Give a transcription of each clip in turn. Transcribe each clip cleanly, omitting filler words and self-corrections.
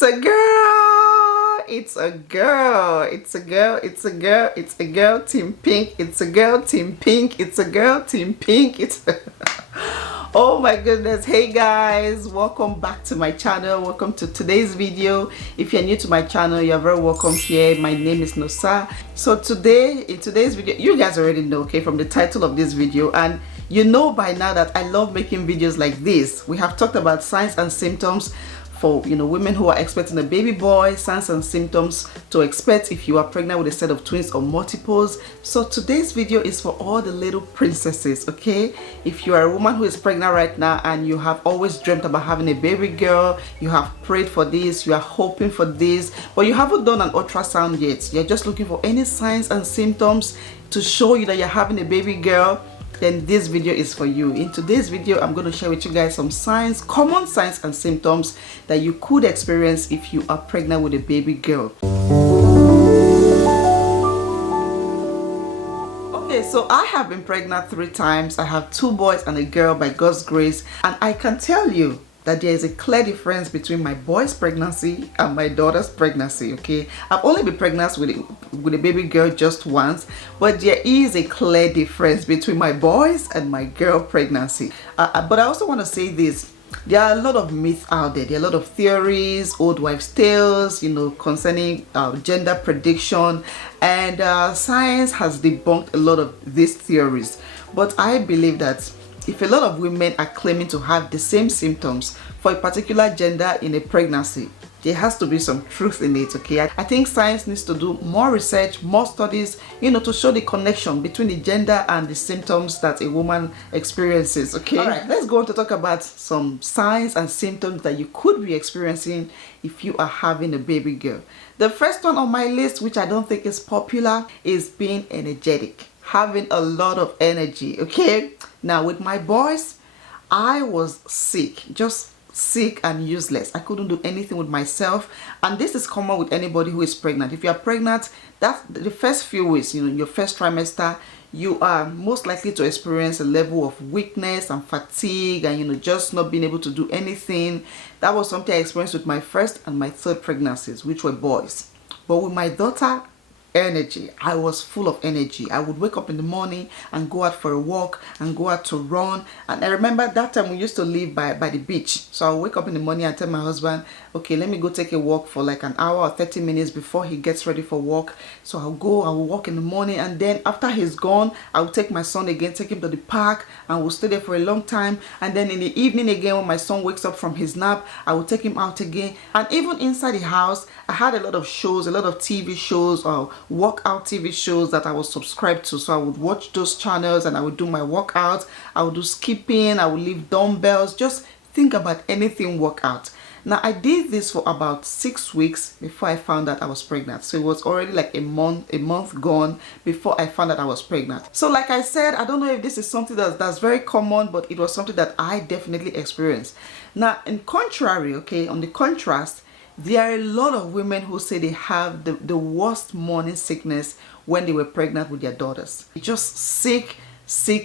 It's a girl. It's a girl. It's a girl. It's a girl. It's a girl. Team Pink. It's a girl. Team Pink. It's a girl. Team Pink. It's oh my goodness. Hey guys, welcome back to my channel. Welcome to today's video. If you're new to my channel, you're very welcome here. My name is Nosa. So today, in today's video, you guys already know, okay, from the title of this video, and you know by now that I love making videos like this. We have talked about signs and symptoms for women who are expecting a baby boy, signs and symptoms to expect if you are pregnant with a set of twins or multiples. So today's video is for all the little princesses, okay? If you are a woman who is pregnant right now and you have always dreamt about having a baby girl, you have prayed for this, you are hoping for this, but you haven't done an ultrasound yet, you're just looking for any signs and symptoms to show you that you're having a baby girl, then this video is for you. In today's video, I'm going to share with you guys some signs, common signs and symptoms that you could experience if you are pregnant with a baby girl. Okay, so I have been pregnant 3 times. I have 2 boys and a girl by God's grace, and I can tell you that there is a clear difference between my boy's pregnancy and my daughter's pregnancy, okay? I've only been pregnant with a baby girl just once, but there is a clear difference between my boys and my girl pregnancy. But I also want to say this. There are a lot of myths out there. There are a lot of theories, old wives' tales, concerning gender prediction, and science has debunked a lot of these theories. But I believe that if a lot of women are claiming to have the same symptoms for a particular gender in a pregnancy, there has to be some truth in it, okay? I think science needs to do more research, more studies, to show the connection between the gender and the symptoms that a woman experiences, okay? All right, let's go on to talk about some signs and symptoms that you could be experiencing if you are having a baby girl. The first one on my list, which I don't think is popular, is being energetic, having a lot of energy, okay? Now with my boys, I was sick, just sick and useless. I couldn't do anything with myself, and this is common with anybody who is pregnant. If you are pregnant, that's the first few weeks, your first trimester, you are most likely to experience a level of weakness and fatigue and just not being able to do anything. That was something I experienced with my first and my third pregnancies, which were boys. But with my daughter, energy. I was full of energy. I would wake up in the morning and go out for a walk and go out to run. And I remember that time we used to live by the beach. So I'll wake up in the morning and tell my husband, okay, let me go take a walk for like an hour or 30 minutes before he gets ready for work. So I'll walk in the morning, and then after he's gone, I'll take my son again, take him to the park, and we'll stay there for a long time. And then in the evening again, when my son wakes up from his nap, I will take him out again. And even inside the house, I had a lot of shows, a lot of TV shows or workout TV shows that I was subscribed to. So I would watch those channels and I would do my workouts. I would do skipping, I would lift dumbbells, just think about anything workout. Now I did this for about 6 weeks before I found out I was pregnant. So it was already like a month gone before I found out I was pregnant. So like I said, I don't know if this is something that's very common, but it was something that I definitely experienced. Now in contrary, okay, on the contrast, there are a lot of women who say they have the worst morning sickness when they were pregnant with their daughters. Just sick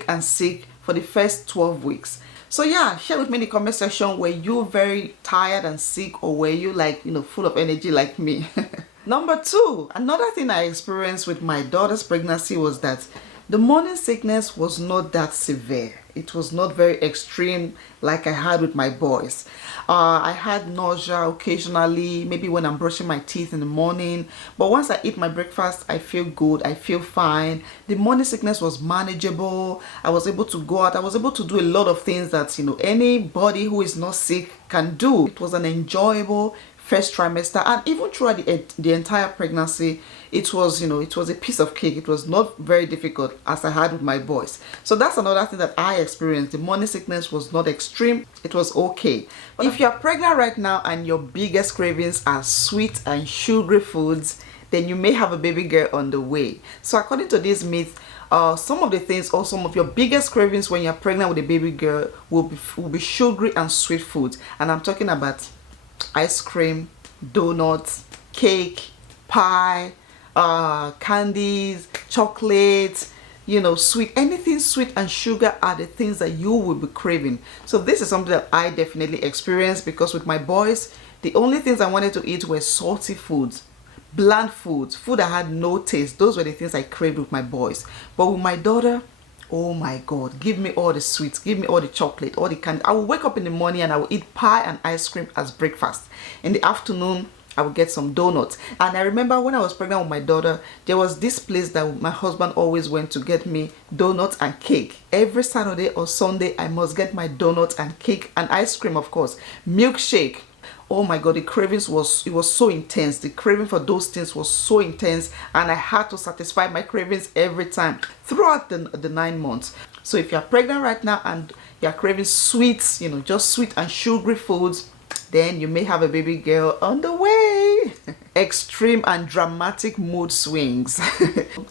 and sick for the first 12 weeks. So yeah, share with me in the comment section, were you very tired and sick, or were you like, full of energy like me? Number 2, another thing I experienced with my daughter's pregnancy was that the morning sickness was not that severe. It was not very extreme like I had with my boys. I had nausea occasionally, maybe when I'm brushing my teeth in the morning. But once I eat my breakfast, I feel good. I feel fine. The morning sickness was manageable. I was able to go out. I was able to do a lot of things that, anybody who is not sick can do. It was an enjoyable first trimester, and even throughout the entire pregnancy, it was it was a piece of cake. It was not very difficult as I had with my boys. So that's another thing that I experienced. The morning sickness was not extreme. It was okay. But if you're pregnant right now and your biggest cravings are sweet and sugary foods, then you may have a baby girl on the way. So according to this myth, some of the things, or some of your biggest cravings when you're pregnant with a baby girl will be sugary and sweet foods. And I'm talking about ice cream, donuts, cake, pie, candies, chocolates, sweet, anything sweet and sugar are the things that you will be craving. So this is something that I definitely experienced, because with my boys, The only things I wanted to eat were salty foods, bland foods, food that had no taste. Those were the things I craved with my boys. But with my daughter, oh my God, give me all the sweets, give me all the chocolate, all the candy. I will wake up in the morning and I will eat pie and ice cream as breakfast. In the afternoon, I would get some donuts. And I remember when I was pregnant with my daughter, there was this place that my husband always went to get me donuts and cake. Every Saturday or Sunday, I must get my donuts and cake and ice cream, of course. Milkshake. Oh my God, the cravings was so intense. The craving for those things was so intense, and I had to satisfy my cravings every time throughout the 9 months. So if you're pregnant right now and you're craving sweets, just sweet and sugary foods, then you may have a baby girl on the way. Extreme and dramatic mood swings.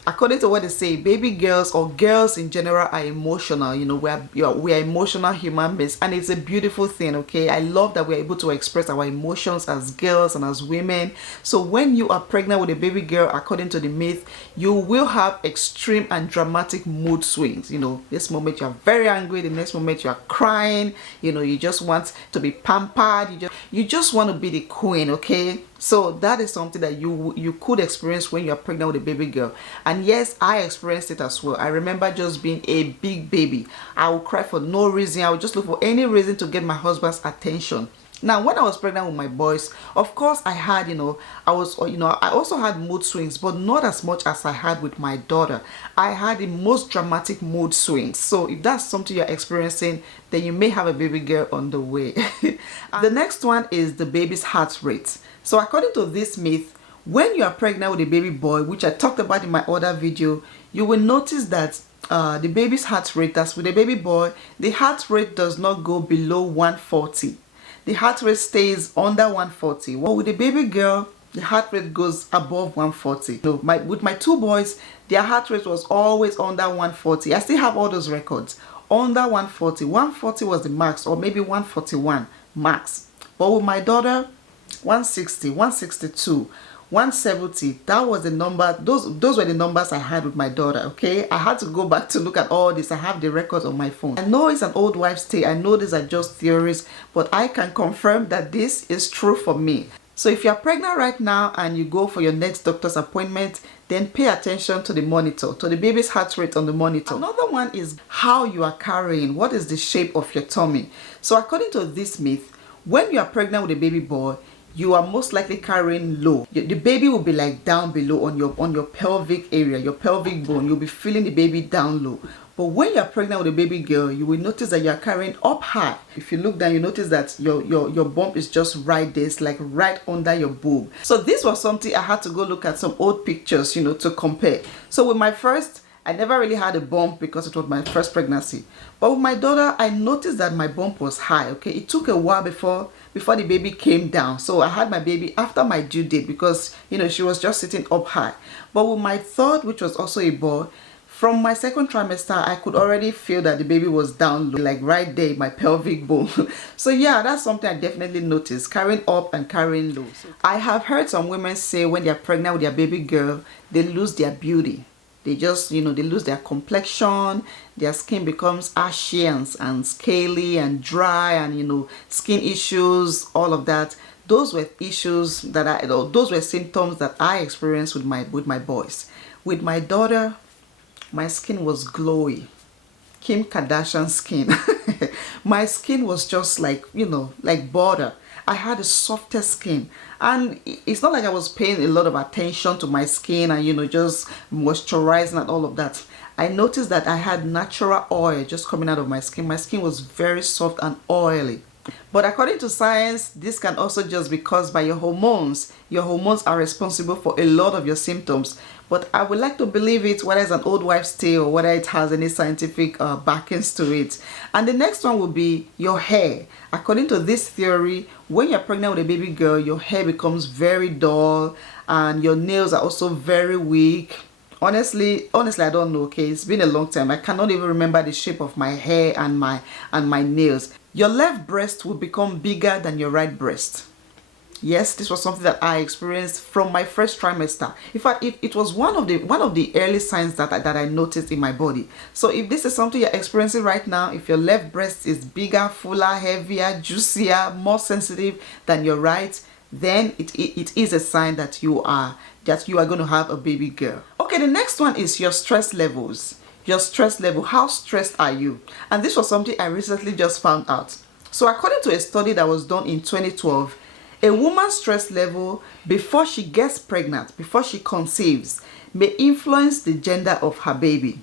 According to what they say, baby girls or girls in general are emotional. We are emotional human beings, and it's a beautiful thing. Okay, I love that we're able to express our emotions as girls and as women. So when you are pregnant with a baby girl, according to the myth, you will have extreme and dramatic mood swings. This moment you're very angry, the next moment you're crying. You just want to be pampered. You just want to be the queen. Okay, so that is something that you could experience when you're pregnant with a baby girl. And yes, I experienced it as well. I remember just being a big baby. I would cry for no reason. I would just look for any reason to get my husband's attention. Now, when I was pregnant with my boys, of course I had, I also had mood swings, but not as much as I had with my daughter. I had the most dramatic mood swings. So if that's something you're experiencing, then you may have a baby girl on the way. The next one is the baby's heart rate. So according to this myth, when you are pregnant with a baby boy, which I talked about in my other video, you will notice that the baby's heart rate, that's with a baby boy, the heart rate does not go below 140. The heart rate stays under 140. Well, with a baby girl, the heart rate goes above 140. With my two boys, their heart rate was always under 140. I still have all those records. Under 140. 140 was the max, or maybe 141 max. But with my daughter, 160, 162, 170, that was the number. Those were the numbers I had with my daughter. Okay, I had to go back to look at all this. I have the records on my phone. I know it's an old wives' tale. I know these are just theories, but I can confirm that this is true for me. So if you're pregnant right now and you go for your next doctor's appointment, then pay attention to the monitor, to the baby's heart rate on the monitor. Another one is how you are carrying. What is the shape of your tummy? So according to this myth, when you are pregnant with a baby boy, you are most likely carrying low. The baby will be like down below on your pelvic area, your pelvic bone. You'll be feeling the baby down low. But when you're pregnant with a baby girl, you will notice that you're carrying up high. If you look down, you notice that your bump is just right there. It's like right under your boob. So this was something I had to go look at some old pictures, to compare. So with my first, I never really had a bump because it was my first pregnancy. But with my daughter, I noticed that my bump was high. Okay, it took a while before the baby came down. So I had my baby after my due date because she was just sitting up high. But with my third, which was also a boy, from my second trimester, I could already feel that the baby was down low, like right there in my pelvic bone. So yeah, that's something I definitely noticed, carrying up and carrying low. I have heard some women say when they're pregnant with their baby girl, they lose their beauty. They just, they lose their complexion, their skin becomes ashy and scaly and dry, and, skin issues, all of that. Those were issues those were symptoms that I experienced with my boys. With my daughter, my skin was glowy. Kim Kardashian skin. My skin was just like, like butter. I had the softest skin, and it's not like I was paying a lot of attention to my skin and just moisturizing and all of that. I noticed that I had natural oil just coming out of my skin. My skin was very soft and oily. But according to science, this can also just be caused by your hormones. Your hormones are responsible for a lot of your symptoms. But I would like to believe it, whether it's an old wives' tale or whether it has any scientific backings to it. And the next one will be your hair. According to this theory, when you're pregnant with a baby girl, your hair becomes very dull and your nails are also very weak. Honestly, I don't know. Okay, it's been a long time. I cannot even remember the shape of my hair and my nails. Your left breast will become bigger than your right breast. Yes, this was something that I experienced from my first trimester. In fact, it was one of the early signs that I noticed in my body. So if this is something you're experiencing right now, if your left breast is bigger, fuller, heavier, juicier, more sensitive than your right, then it is a sign that you are going to have a baby girl. Okay, the next one is your stress levels. Your stress level. How stressed are you? And this was something I recently just found out. So according to a study that was done in 2012, a woman's stress level before she gets pregnant, before she conceives, may influence the gender of her baby.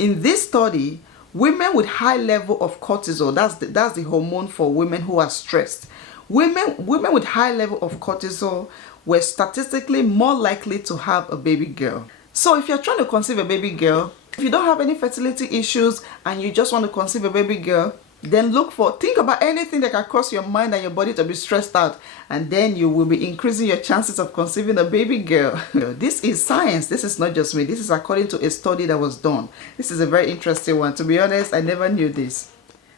In this study, women with high level of cortisol, that's the hormone for women who are stressed. Women with high level of cortisol were statistically more likely to have a baby girl. So if you're trying to conceive a baby girl, if you don't have any fertility issues and you just want to conceive a baby girl, then think about anything that can cause your mind and your body to be stressed out, and then you will be increasing your chances of conceiving a baby girl. This is science. This is not just me. This is according to a study that was done. This is a very interesting one. To be honest, I never knew this.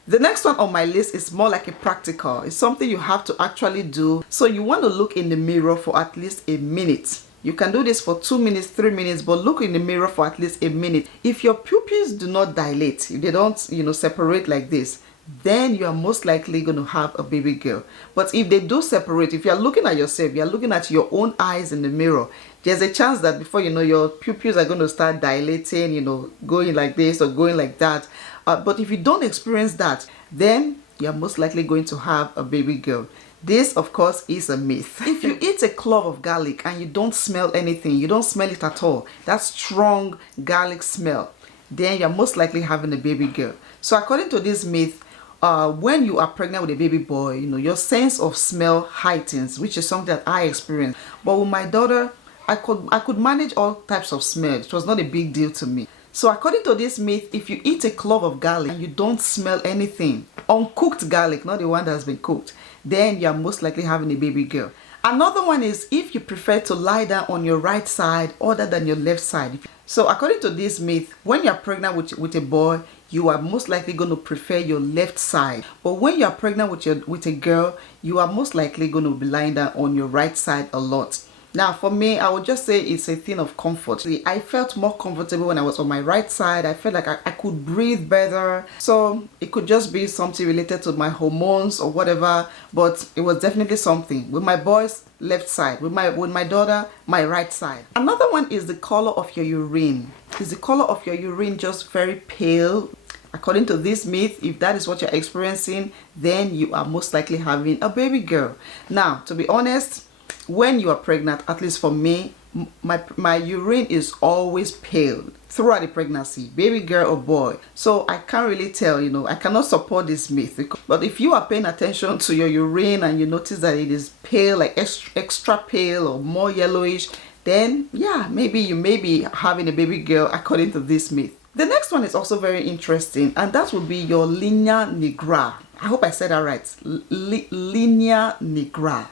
The next one on my list is more like a practical. It's something you have to actually do. So you want to look in the mirror for at least a minute. You can do this for 2 minutes, 3 minutes, but look in the mirror for at least a minute. If your pupils do not dilate, if they don't, separate like this, then you are most likely going to have a baby girl. But if they do separate, if you are looking at yourself, you are looking at your own eyes in the mirror, there's a chance that before you know, your pupils are going to start dilating, going like this or going like that. But if you don't experience that, then you're most likely going to have a baby girl. This, of course, is a myth. If you eat a clove of garlic and you don't smell anything, you don't smell it at all, that strong garlic smell, then you're most likely having a baby girl. So according to this myth, when you are pregnant with a baby boy, your sense of smell heightens, which is something that I experienced. But with my daughter, I could manage all types of smell. It was not a big deal to me. So according to this myth, if you eat a clove of garlic and you don't smell anything, uncooked garlic, not the one that has been cooked, then you're most likely having a baby girl. Another one is if you prefer to lie down on your right side other than your left side. So according to this myth, when you're pregnant with a boy, you are most likely going to prefer your left side. But when you're pregnant with a girl, you are most likely going to be lying down on your right side a lot. Now, for me, I would just say it's a thing of comfort. I felt more comfortable when I was on my right side. I felt like I could breathe better. So it could just be something related to my hormones or whatever, but it was definitely something. With my boys, left side. With my daughter, my right side. Another one is the color of your urine. Is the color of your urine just very pale? According to this myth, if that is what you're experiencing, then you are most likely having a baby girl. Now, to be honest, when you are pregnant, at least for me, my urine is always pale throughout the pregnancy, baby girl or boy. So I can't really tell, I cannot support this myth. But if you are paying attention to your urine and you notice that it is pale, like extra pale or more yellowish, then yeah, maybe you may be having a baby girl according to this myth. The next one is also very interesting, and that would be your linea nigra. I hope I said that right. Linea nigra.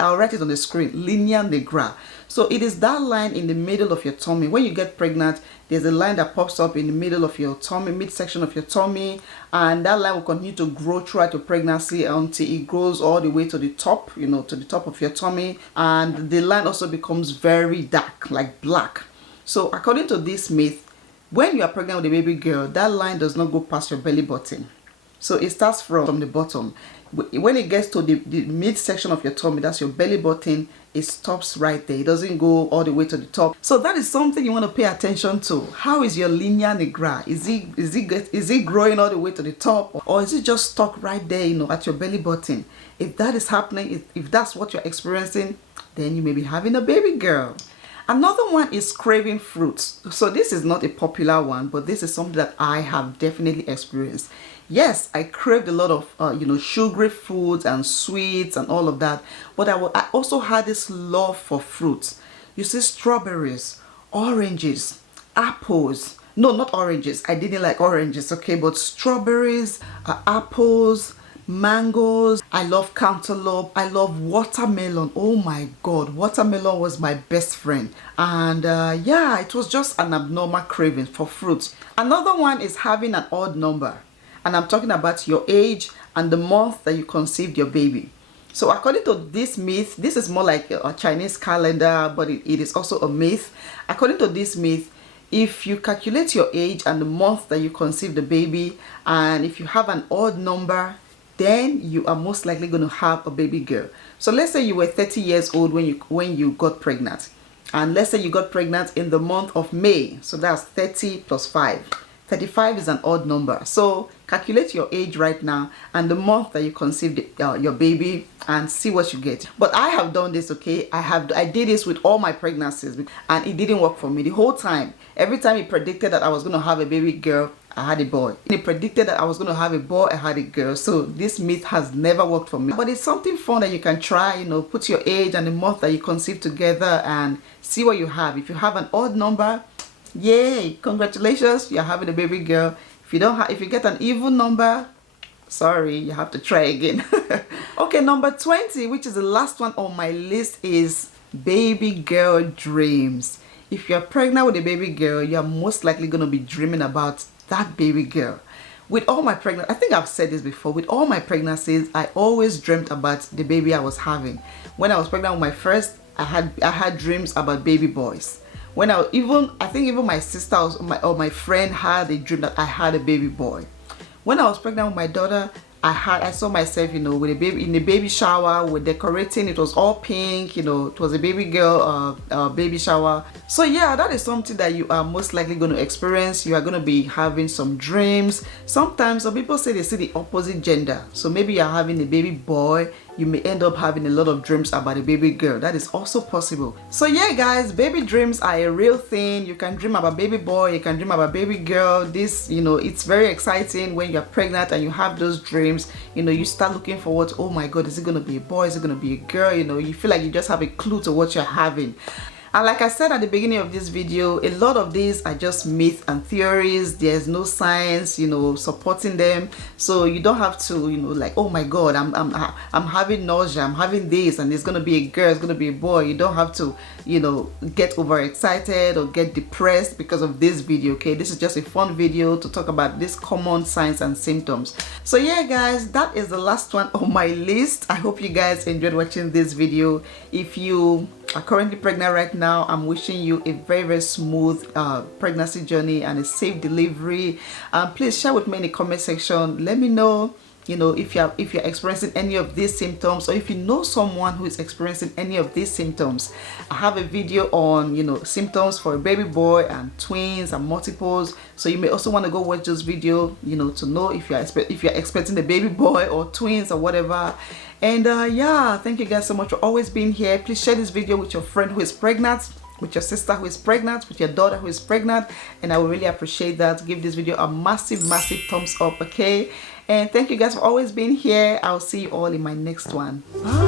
I'll write it on the screen. Linea nigra. So it is that line in the middle of your tummy. When you get pregnant, there's a line that pops up in the middle of your tummy, midsection of your tummy, and that line will continue to grow throughout your pregnancy until it grows all the way to the top, to the top of your tummy, and the line also becomes very dark, like black. So according to this myth, when you are pregnant with a baby girl, that line does not go past your belly button. So it starts from the bottom. When it gets to the midsection of your tummy, that's your belly button, it stops right there. It doesn't go all the way to the top. So that is something you want to pay attention to. How is your linea nigra? Is it growing all the way to the top, or is it just stuck right there, at your belly button? If that is happening, if that's what you're experiencing, then you may be having a baby girl. Another one is craving fruits. So this is not a popular one, but this is something that I have definitely experienced. Yes, I craved a lot of sugary foods and sweets and all of that, but I also had this love for fruits. You see, strawberries, oranges, apples. No, not oranges. I didn't like oranges, okay, but strawberries, apples, mangoes. I love cantaloupe. I love watermelon. Oh my god, watermelon was my best friend. And yeah, it was just an abnormal craving for fruits. Another one is having an odd number, and I'm talking about your age and the month that you conceived your baby. So according to this myth, this is more like a Chinese calendar, but it is also a myth. According to this myth, if you calculate your age and the month that you conceived the baby, and if you have an odd number, then you are most likely going to have a baby girl. So let's say you were 30 years old when you got pregnant, and let's say you got pregnant in the month of May. So that's 30 plus 5. 35 is an odd number. So calculate your age right now and the month that you conceived your baby and see what you get. But I have done this, okay? I did this with all my pregnancies and it didn't work for me the whole time. Every time it predicted that I was going to have a baby girl, I had a boy. It predicted that I was going to have a boy, I had a girl. So this myth has never worked for me. But it's something fun that you can try, you know, put your age and the month that you conceived together and see what you have. If you have an odd number, yay, congratulations, you're having a baby girl. If you get an even number, sorry, you have to try again. Okay, number 20, which is the last one on my list, is baby girl dreams. If you're pregnant with a baby girl, you're most likely going to be dreaming about that baby girl. With all my pregnancies, I think I've said this before, with all my pregnancies, I always dreamt about the baby I was having. When I was pregnant with my first, I had dreams about baby boys. When I think even my sister or my friend had a dream that I had a baby boy. When I was pregnant with my daughter, I saw myself, you know, with a baby in the baby shower. We're decorating. It was all pink, you know. It was a baby girl baby shower. So yeah, that is something that you are most likely going to experience. You are going to be having some dreams. Sometimes some people say they see the opposite gender. So maybe you're having a baby boy, you may end up having a lot of dreams about a baby girl. That is also possible. So yeah, guys, baby dreams are a real thing. You can dream about baby boy, you can dream about baby girl. This, you know, it's very exciting when you're pregnant and you have those dreams. You know, you start looking forward to, oh my God, is it going to be a boy? Is it going to be a girl? You know, you feel like you just have a clue to what you're having. And like I said at the beginning of this video, a lot of these are just myths and theories. There's no science, you know, supporting them. So you don't have to, you know, like, oh my God, I'm having nausea, I'm having this, and it's gonna be a girl, it's gonna be a boy. You don't have to, you know, get overexcited or get depressed because of this video. Okay, this is just a fun video to talk about these common signs and symptoms. So yeah, guys, that is the last one on my list. I hope you guys enjoyed watching this video. If you are currently pregnant right now, I'm wishing you a very smooth pregnancy journey and a safe delivery. Please share with me in the comment section. Let me know, you know, if you're experiencing any of these symptoms, or if you know someone who is experiencing any of these symptoms. I have a video on, you know, symptoms for a baby boy and twins and multiples, so you may also want to go watch this video, you know, to know if you're expecting a baby boy or twins or whatever. And yeah, thank you guys so much for always being here. Please share this video with your friend who is pregnant, with your sister who is pregnant, with your daughter who is pregnant, and I will really appreciate that. Give this video a massive thumbs up, okay? And thank you guys for always being here. I'll see you all in my next one. Bye.